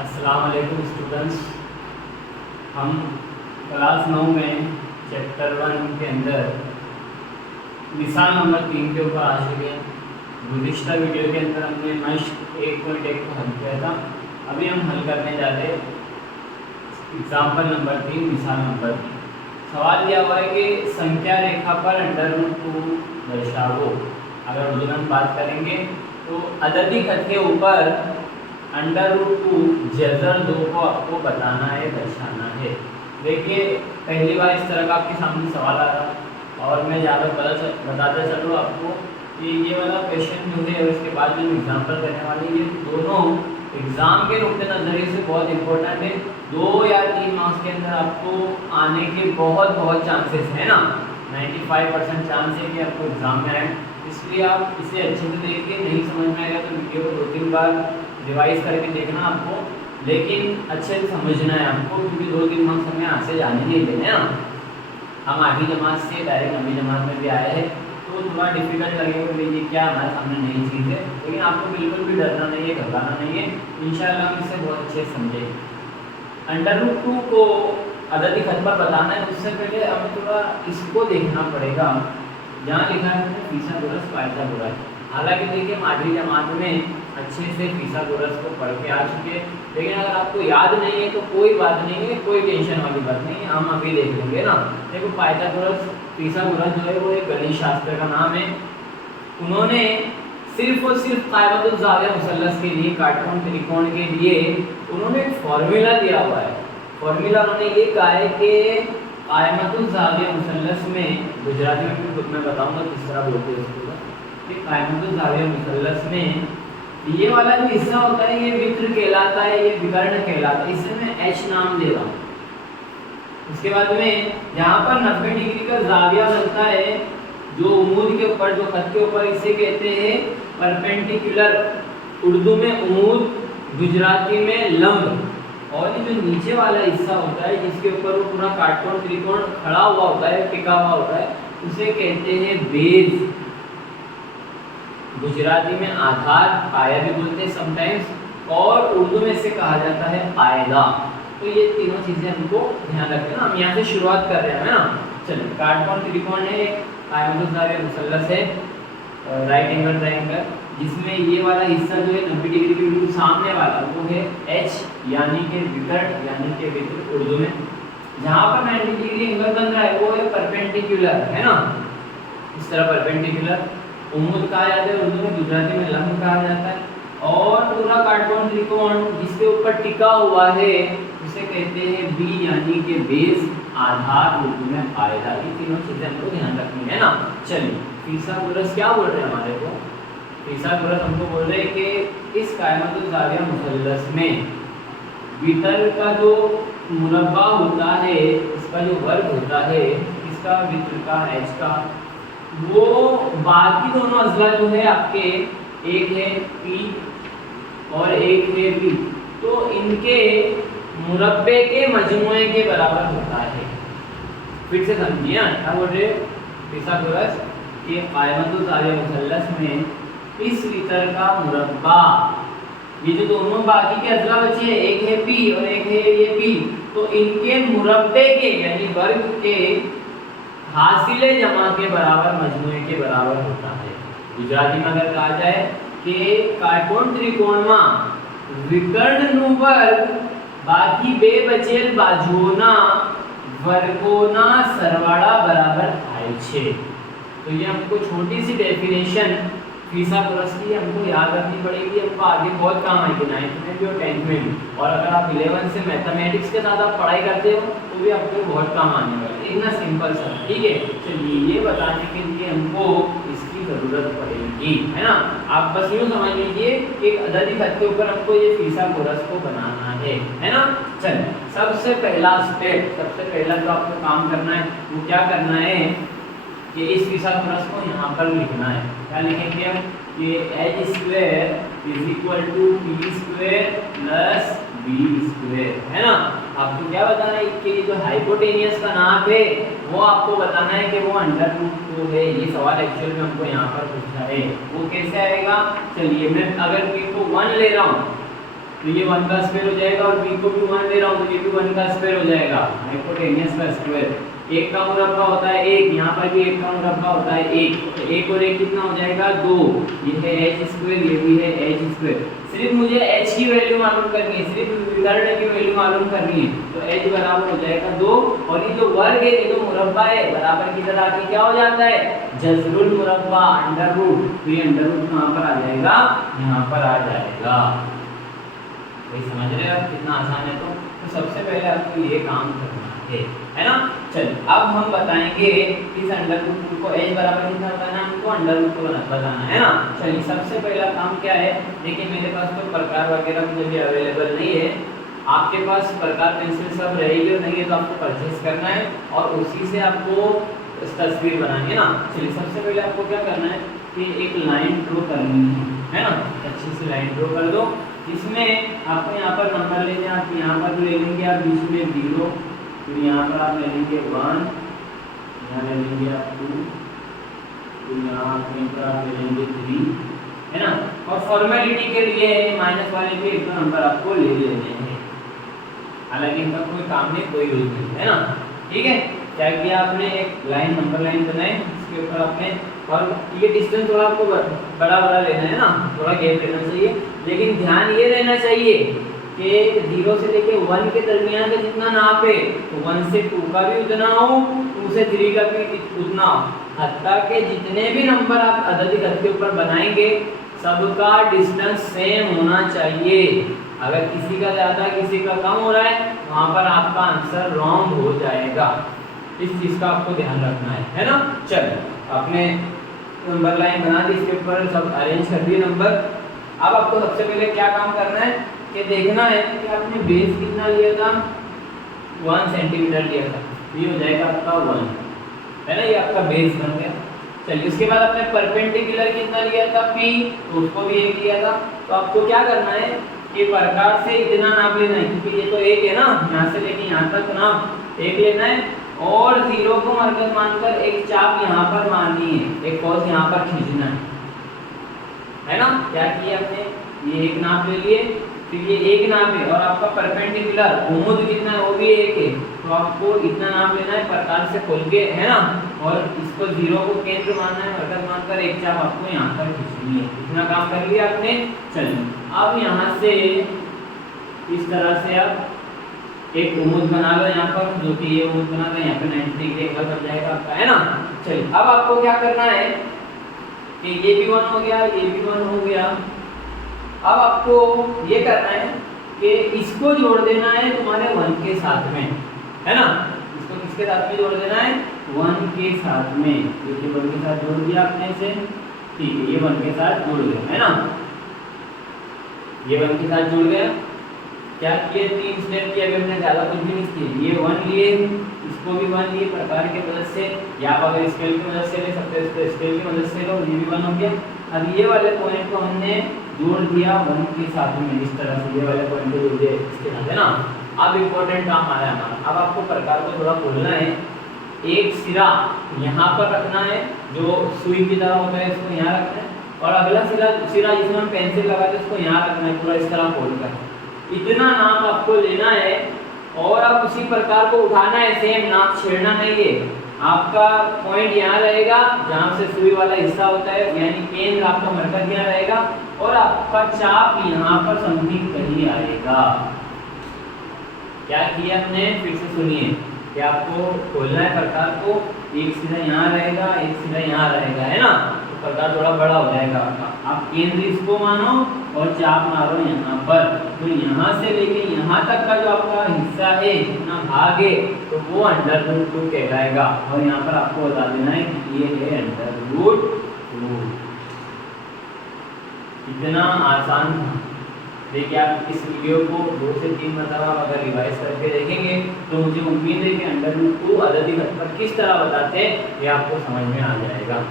अस्सलाम वालेकुम स्टूडेंट्स। हम क्लास 9 में चैप्टर 1 के अंदर मिसाल नंबर 3 के ऊपर आ चुके हैं। गुज़िश्ता वीडियो के अंदर हमने मश्क 1.1 को हल किया था। अभी हम हल करने जाते हैं एग्जाम्पल नंबर 3, मिसाल नंबर 3। सवाल दिया हुआ है कि संख्या रेखा पर √2 दर्शाओ। अगर उर्दू में बात करेंगे तो अददी खत के ऊपर √2 जज़र 2 को आपको बताना है, दर्शाना है। देखिए पहली बार इस तरह का आपके सामने सवाल आ रहा और मैं ज़्यादा बताते चलूँ आपको कि ये वाला क्वेश्चन जो है और इसके बाद जो एग्जाम्पल करने वाले ये दोनों एग्ज़ाम के नुक्ते नज़रिए से बहुत इंपॉर्टेंट है। 2 या 3 मार्क्स के अंदर आपको आने के बहुत चांसेस है ना, 95% चांस है कि आपको एग्ज़ाम में आए। इसलिए आप इसे अच्छे से देखिए, नहीं समझ में आएगा तो वीडियो को 2-3 बार रिवाइज करके देखना आपको, लेकिन अच्छे से समझना है आपको, क्योंकि 2-3 मार्क्स हमें यहाँ से जाने नहीं देने ना। हम आधी जमात से डायरेक्ट नवी जमात में भी आए हैं तो थोड़ा डिफिकल्ट लगेगा कि ये क्या हमारे सामने नई चीज़ है, लेकिन आपको बिल्कुल भी डरना नहीं है, घबराना नहीं है। इंशाल्लाह हम इसे बहुत अच्छे से समझेंगे। √2 को अददी खत पर बताना है, उससे पहले हमें थोड़ा इसको देखना पड़ेगा। जहाँ लिखा है फिसागोरस पाइथागोरस। हालांकि देखिए हम आठवीं जमात में अच्छे से फिसागोरस को पढ़ के आ चुके हैं, लेकिन अगर आपको याद नहीं है तो कोई बात नहीं है, कोई टेंशन वाली बात नहीं है, हम अभी देख लेंगे ना। देखो पाइथागोरस, फिसागोरस जो है वो एक गणित शास्त्र का नाम है। उन्होंने सिर्फ और सिर्फ कायमतुल ज़ाविया मुसल्लस के लिए, काटकोण त्रिकोण के लिए उन्होंने एक फॉर्मूला दिया हुआ है। फॉर्मूला उन्होंने ये कहा है कि कायमतुल ज़ाविया मुसल्लस में, गुजराती में भी खुद मैं बताऊंगा किस तरह बोलते हैं इसको, कि कायमतुल ज़ाविया मुसल्लस में ये वाला जो हिस्सा होता है ये विक्र कहलाता है, ये विकर्ण कहलाता है। इसे मैं H नाम दे रहा हूँ। उसके बाद में जहाँ पर 90 डिग्री का ज़ाविया बनता है, जो उमूद के ऊपर, जो खत के ऊपर, इसे कहते हैं परपेंडिकुलर। उर्दू में उमूद, गुजराती में लंब। और ये जो नीचे वाला हिस्सा होता है जिसके ऊपर वो पूरा काटकोण त्रिकोण खड़ा हुआ होता है, टिका हुआ होता है, उसे कहते हैं बेज। गुजराती में आधार, पाया भी बोलते हैं समटाइम्स, और उर्दू में इसे कहा जाता है कायदा। तो ये तीनों चीजें हमको ध्यान रखना। हम यहाँ से शुरुआत कर रहे हैं ना। चलिए, काटकोण त्रिकोण है, कायमतुल ज़ाविया मुसल्लस है, राइट एंगल ट्रायंगल, जिसमें ये वाला हिस्सा जो है 90 डिग्री के बिल्कुल सामने वाला वो है H, यानी कि विकर्ण, यानी कि विकर्ण उर्दू में। जहाँ पर 90 डिग्री एंगल बन रहा है वो है परपेंडिकुलर, है ना, इस तरह परपेंडिकुलर। उमूद कहा जाता है उर्दू में, गुजराती में लंब कहा जाता है। और पूरा काटकोण त्रिकोण जिसके ऊपर टिका हुआ है उसे कहते हैं बी, यानी कि बेस, आधार, उर्दू में कायदा। ये तीनों चीजें हमको ध्यान रखनी है ना। चलिए, फिसागोरस क्या बोल रहे हैं हमारे को? फिसागोरस हमको बोल रहे हैं कि इस कायमतुल ज़ाविया मुसल्लस में वितर का जो मुरब्बा होता है, इसका जो वर्ग होता है, इसका वितर का, H का, वो बाकी दोनों अज़ला जो है आपके, एक है P और एक है B, तो इनके मुरब्बे के मजमूए के बराबर होता है। फिर से समझिए क्या बोल रहे फिसागोरस के कायमतुल ज़ाविया मुसल्लस में इस वितर का मुरब्बा, ये जो दोनों बाकी के अज़ला बचे हैं, एक है P और एक है ये P, तो इनके मुरब्बे के यानी वर्ग के हासिले जमा के बराबर, मजमूए के बराबर होता है। गुजराती में अगर कहा जाए कि काटकोण त्रिकोण में विकर्ण वर्ग बाकी बे बचेल बाजुओना वर्गोना सरवाड़ा बराबर थाय छे। तो ये हमको छोटी सी डेफिनेशन फिसागोरस की हमको याद रखनी पड़ेगी, हमको आगे बहुत काम आएगी 9th में भी और 10th में भी। और अगर आप 11th से मैथमेटिक्स के साथ आप पढ़ाई करते हो तो भी आपको बहुत काम आने वाला है। इतना सिंपल सा, ठीक है। चलिए, ये बताने के लिए हमको इसकी ज़रूरत पड़ेगी, है ना। आप बस यूँ समझ लीजिए कि अददी खत के ऊपर हमको ये फिसागोरस को बनाना है ना। चलिए, सबसे पहला स्टेप, सबसे पहला जो आपको काम करना है वो क्या करना है कि इस फिसागोरस को यहाँ पर लिखना है। क्या लिखेंगे हम? कि H² = P² + B², है ना। आपको क्या बताना है कि जो हाइपोटेनियस का नाप है वो आपको बताना है कि वो √2 है। ये सवाल एक्चुअल में हमको यहाँ पर पूछा है, वो कैसे आएगा? चलिए, मैं अगर P को 1 ले रहा हूँ तो ये 1 का स्क्वायर हो जाएगा और b को भी 1 ले रहा हूँ तो ये भी 1 का स्क्वायर हो जाएगा, हाइपोटेन्यूस का स्क्वायर। 1 का मुरब्बा होता है 1, यहाँ पर भी 1 का मुरब्बा होता है 1, तो 1 और 1 कितना हो जाएगा 2, ये है h स्क्वायर, ये भी है h स्क्वायर। सिर्फ मुझे h की वैल्यू मालूम करनी है, सिर्फ विकर्ण की वैल्यू मालूम करनी है, तो h बराबर हो जाएगा 2 और ये जो वर्ग है, ये जो मुरब्बा है बराबर की तरह आके क्या हो जाता है जज़रुल मुरब्बा, अंडर रूट, तो ये अंडर रूट कहाँ पर आ जाएगा, यहाँ पर आ जाएगा। वही समझ रहे हो कितना आसान है। तो सबसे पहले आपको ये काम करना है ना। चलिए अब हम बताएंगे इस अंडर रूट को h बराबर कितना बताना है, हमको अंडर रूट को बताना है ना। चलिए सबसे पहला काम क्या है, देखिए मेरे पास तो प्रकार वगैरह मुझे भी अवेलेबल नहीं है, आपके पास प्रकार पेंसिल सब रहेगी और नहीं है तो आपको परचेज करना है और उसी से आपको तस्वीर बनानी है ना। चलिए सबसे पहले आपको क्या करना है कि एक लाइन ड्रॉ करनी है ना, अच्छी सी लाइन ड्रॉ कर दो, जिसमें आपको यहाँ पर नंबर लेने, आप यहाँ पर ले लेंगे आप बीच में 0, फिर यहाँ पर आप ले लेंगे 1, यहाँ ले लेंगे आप 2, फिर यहाँ पर आप ले लेंगे 3, है ना। और फॉर्मेलिटी के लिए माइनस वाले भी एक दो नंबर आपको ले लेने हैं, हालांकि इनका कोई काम नहीं, कोई यूज नहीं है ना। ठीक है, क्या किया आपने, एक लाइन नंबर लाइन बनाई, इसके ऊपर आपने, और ये डिस्टेंस थोड़ा आपको बड़ा बड़ा लेना है ना, थोड़ा गैप लेना चाहिए, लेकिन ध्यान ये रहना चाहिए कि 0 से लेके 1 के दरमियान का जितना नाप है तो 1 से 2 का भी उतना हो, 2 से 3 का भी उतना हो, हत्ता के जितने भी नंबर आप अददी घट के ऊपर बनाएंगे सबका डिस्टेंस सेम होना चाहिए। अगर किसी का ज़्यादा किसी का कम हो रहा है वहाँ पर आपका आंसर रॉन्ग हो जाएगा, इस चीज़ का आपको ध्यान रखना है ना। चलो आपने नंबर लाइन बना दी, इसके ऊपर सब अरेंज कर दिए नंबर। अब आपको सबसे पहले क्या काम करना है कि देखना है कि आपने बेस कितना लिया था, 1 सेंटीमीटर लिया था, ये हो जाएगा आपका 1, है ना, ये आपका बेस बन गया। चलिए उसके बाद आपने परपेंडिकुलर कितना लिया था p, तो उसको भी 1 लिया था। तो आपको क्या करना है कि प्रकार से इतना नाप लेना है, क्योंकि ये तो 1 है ना, यहाँ से लेके यहाँ तक नाप 1 लेना है और 0 को मरकज मानकर एक चाप यहाँ पर मारनी है, एक कॉस यहाँ पर खींचना है ना। क्या किया आपने, ये 1 नाप ले लिए, फिर ये 1 नाप है और आपका परपेंडिकुलर उम्मीद कितना है वो भी 1 है, तो आपको इतना नाप लेना है प्रकार से खोल के, है ना, और इसको 0 को केंद्र मानना है, मरकज मानकर एक चाप आपको यहाँ पर खींचनी है। इतना काम कर लिया आपने। चलिए अब यहाँ से इस तरह से आप एक उम्मीद बना लो यहाँ पर, जो कि ये उम्मीद बना लो, यहाँ पे 90 डिग्री एंगल बन जाएगा आपका, है ना। चलिए अब आपको क्या करना है कि ये भी 1 हो गया, ये भी 1 हो गया। अब आपको ये करना है कि इसको जोड़ देना है तुम्हारे 1 के साथ में, है ना। इसको किसके साथ में जोड़ देना है, 1 के साथ में। देखिए 1 के साथ जोड़ दिया आपने इसे, ठीक है, ये 1 के साथ जुड़ गया, है ना, ये 1 के साथ जुड़ गया। क्या किए, 3 स्टेप किए, अभी हमने ज़्यादा कुछ भी नहीं किए। ये 1 लिए, इसको भी 1 लिए प्रकार की मदद से, या आप अगर स्केल की मदद से ले सकते हो तो स्केल की मदद से लो, ये भी 1 हो गया। अब ये वाले पॉइंट को हमने जोड़ दिया 1 के साथ में, इस तरह से ये वाले पॉइंट को जोड़ दिया इसके साथ, है ना। अब इम्पोर्टेंट काम आ रहा है हमारा, अब आपको प्रकार को थोड़ा खोलना है। एक सिरा यहाँ पर रखना है जो सुई की तरह होता है, इसको यहाँ रखना है, और अगला सिरा जिसमें हम पेंसिल लगाते हैं उसको यहाँ रखना है, पूरा इस तरह खोलकर। इतना नाप आपको लेना है और अब उसी प्रकार को उठाना है, सेम नाप छेड़ना नहीं है। आपका पॉइंट यहाँ रहेगा जहाँ से सुई वाला हिस्सा होता है, यानी केंद्र आपका मरकज यहाँ रहेगा और आपका चाप यहाँ पर समथिंग कहीं आएगा। क्या किया आपने, फिर से सुनिए कि आपको खोलना है प्रकार को, एक सीधा यहाँ रहेगा, एक सीधा यहाँ रहेगा, है ना, तो प्रकार थोड़ा बड़ा हो जाएगा आपका। आप केंद्र इसको मानो और चाप मारो यहाँ पर, तो यहाँ से लेके यहाँ तक का जो आपका हिस्सा है, जितना भाग है, तो वो अंडर रूट 2 कहलाएगा। और यहाँ पर आपको बता देना है कि ये है अंडर रूट 2। इतना आसान था। देखिए आप इस वीडियो को 2 से 3 मरतबा अगर रिवाइज करके देखेंगे तो मुझे उम्मीद है कि अंडर रूट 2 अददी घट पर किस तरह बताते हैं ये आपको समझ में आ जाएगा।